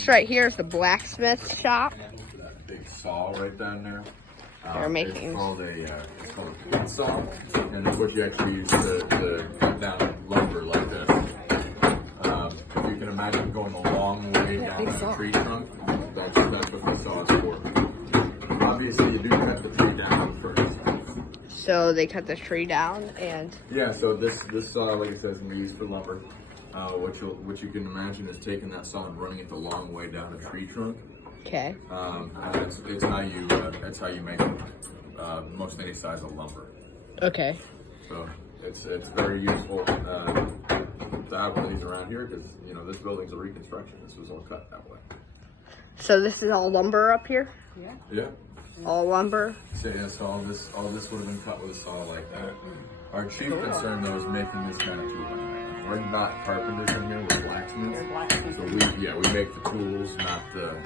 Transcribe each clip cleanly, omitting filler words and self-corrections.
This right here is the blacksmith shop. That big saw right down there. They're making. It's called a wood saw, and it's what you actually use to cut down lumber like this. If you can imagine going a long way down a tree trunk, that's what the saw is for. Obviously, you do cut the tree down first. So they cut the tree down and. Yeah. So this saw, like it says, can be used for lumber. What you can imagine is taking that saw and running it the long way down a tree trunk. Okay. And it's how you make most any size of lumber. Okay. So it's very useful to have one of these around here because this building's a reconstruction. This was all cut that way. So this is all lumber up here. Yeah. Yeah. All lumber. So yeah, so all this would have been cut with a saw like that. Our chief concern though is making this kind of tool. We're not carpenters in here, we're blacksmiths. So we make the tools, not the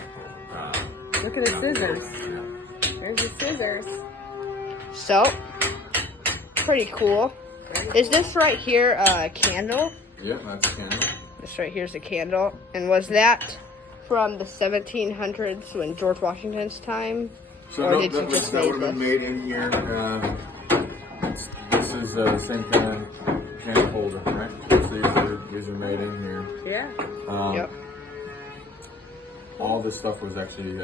Look at the scissors. There's the scissors. So, pretty cool. Is this right here a candle? Yeah, that's a candle. This right here is a candle. And was that from the 1700s when George Washington's time? So or did you just that make would have been this? made in here. This is the same kind of candle holder, right? So these are made in here. Yeah. Yep. All this stuff was actually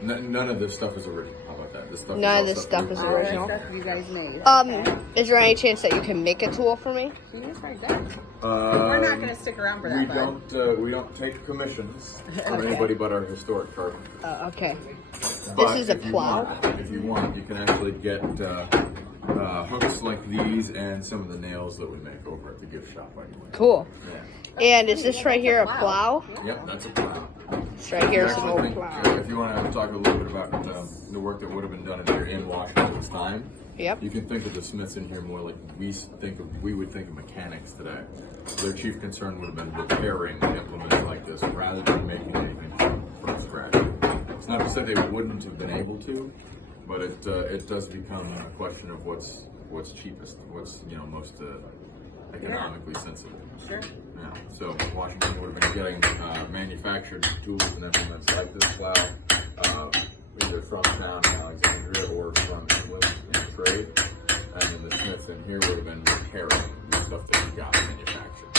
none of this stuff is original. How about that? None of this stuff is All that original. stuff you guys made. Is there any chance that you can make a tool for me? She is right there. We're not going to stick around for that. We don't take commissions from anybody but our historic carpenters. Okay. But This is a if you plow. If you want, you can actually get hooks like these and some of the nails that we make over at the gift shop. Anyway. Cool. Yeah. And is this right here a plow? Yep, that's a plow. This right here is an Actually old think, plow. if you want to talk a little bit about the work that would have been done in here in Washington's time, Yep. you can think of the smiths in here more like we would think of mechanics today. Their chief concern would have been repairing implements like this rather than making anything from scratch. It's not to say they wouldn't have been able to, but it does become a question of what's cheapest, what's most economically sensible. Sure. Yeah. So Washington would have been getting manufactured tools and implements like this plow, either from town in Alexandria or from England in trade, and then the smiths in here would have been repairing the stuff that you got manufactured.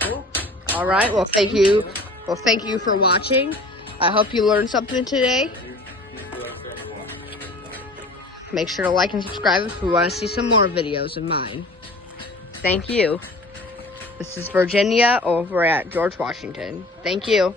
Cool. All right. Well, thank you. Well, thank you for watching. I hope you learned something today. Make sure to like and subscribe if you want to see some more videos of mine. Thank you. This is Virginia over at George Washington. Thank you.